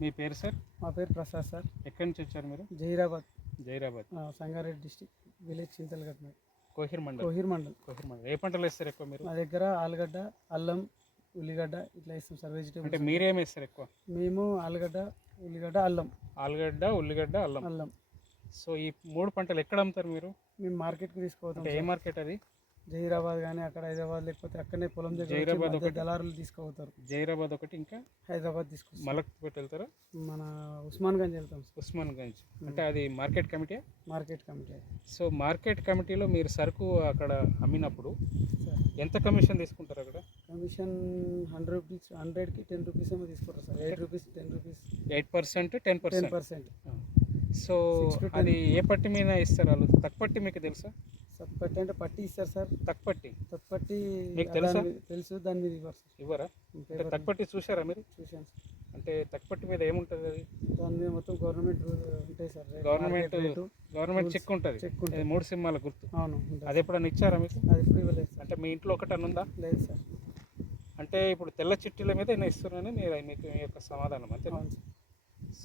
మీ పేరు సార్? మా పేరు ప్రసాద్ సార్. ఎక్కడి నుంచి వచ్చారు మీరు? Zaheerabad, Zaheerabad, Sangareddy district, village Chintalagatta, Kohir mandal. కోహిర్ మండల్. కోహిర్ మండల్. ఏ పంటలు వేస్తారు ఎక్కువ మీరు? మా దగ్గర ఆలుగడ్డ, అల్లం, ఉల్లిగడ్డ ఇట్లా వేస్తాం సార్. అంటే వెజిటేబుల్స్ మీరేం వేస్తారు ఎక్కువ? మేము ఆలుగడ్డ, ఉల్లిగడ్డ, అల్లం. ఆలుగడ్డ, ఉల్లిగడ్డ, అల్లం. అల్లం సో ఈ 3 పంటలు ఎక్కడ అమ్ముతారు మీరు? మేము మార్కెట్కి తీసుకుపోతాం. అంటే ఏ మార్కెట్ అది? జహీరాబాద్ కానీ అక్కడ హైదరాబాద్, లేకపోతే అక్కడనే పొలం దగ్గర జహీరాబాద్ ఒకటి, దళారులు తీసుకుపోతారు. జైరాబాద్ ఒకటి, ఇంకా హైదరాబాద్ తీసుకొస్తాం. మలక్పేట వెళ్తారా? మన ఉస్మాన్గంజ్ వెళ్తాం సార్. ఉస్మాన్గంజ్. అంటే అది market committee? Market committee so market కమిటీలో మీరు సరుకు అక్కడ అమ్మినప్పుడు సార్. ఎంత కమిషన్ తీసుకుంటారు అక్కడ? కమిషన్ 100 రూపీస్, 100కి 10 రూపీస్ ఏమో తీసుకుంటారు సార్. 8 rupees, 10 rupees, 8%, 10%. 10%. సో అది ఏ పట్టి మీద ఇస్తారు వాళ్ళు? తక్కుపట్టి మీకు తెలుసా? సత్పట్టి అంటే పట్టి ఇస్తారు సార్. తక్కుపట్టి తత్పట్టి మీకు తెలుసా? తెలుసు, దాని మీద ఇవ్వరు సార్. ఇవ్వరా? అంటే పేపర్ తక్కుపట్టి చూసారా మీరు? చూశాను సార్. అంటే తక్కుపట్టి మీద ఏముంటుంది అది? దాని మీద మొత్తం గవర్నమెంట్ ఉంటాయి సార్. గవర్నమెంట్ రేటు చెక్ ఉంటుంది. చెక్ ఉంటుంది. 3 సింహాల గుర్తు. అవును ఉంటుంది. అది ఎప్పుడైనా ఇచ్చారా మీకు? అది ఇప్పుడు ఇవ్వలేదు సార్. అంటే మీ ఇంట్లో ఒకటి ఉందా? లేదు సార్. అంటే ఇప్పుడు తెల్ల చిట్టీల మీద నేను ఇస్తున్నానని మీరు మీకు మీ యొక్క సమాధానం అంతే. అవును సార్.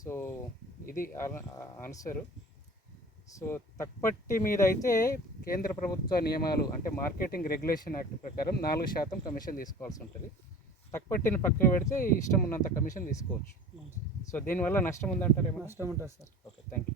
సో ఇది ఆన్సరు. సో తక్కుపట్టి మీద అయితే కేంద్ర ప్రభుత్వ నియమాలు అంటే మార్కెటింగ్ రెగ్యులేషన్ యాక్ట్ ప్రకారం 4% కమిషన్ తీసుకోవాల్సి ఉంటుంది. తక్కుపట్టిని పక్కన పెడితే ఇష్టం ఉన్నంత కమిషన్ తీసుకోవచ్చు. అవును సార్. సో దీనివల్ల నష్టం ఉందంటారేమో? నష్టం ఉంటుంది సార్. Okay, thank you.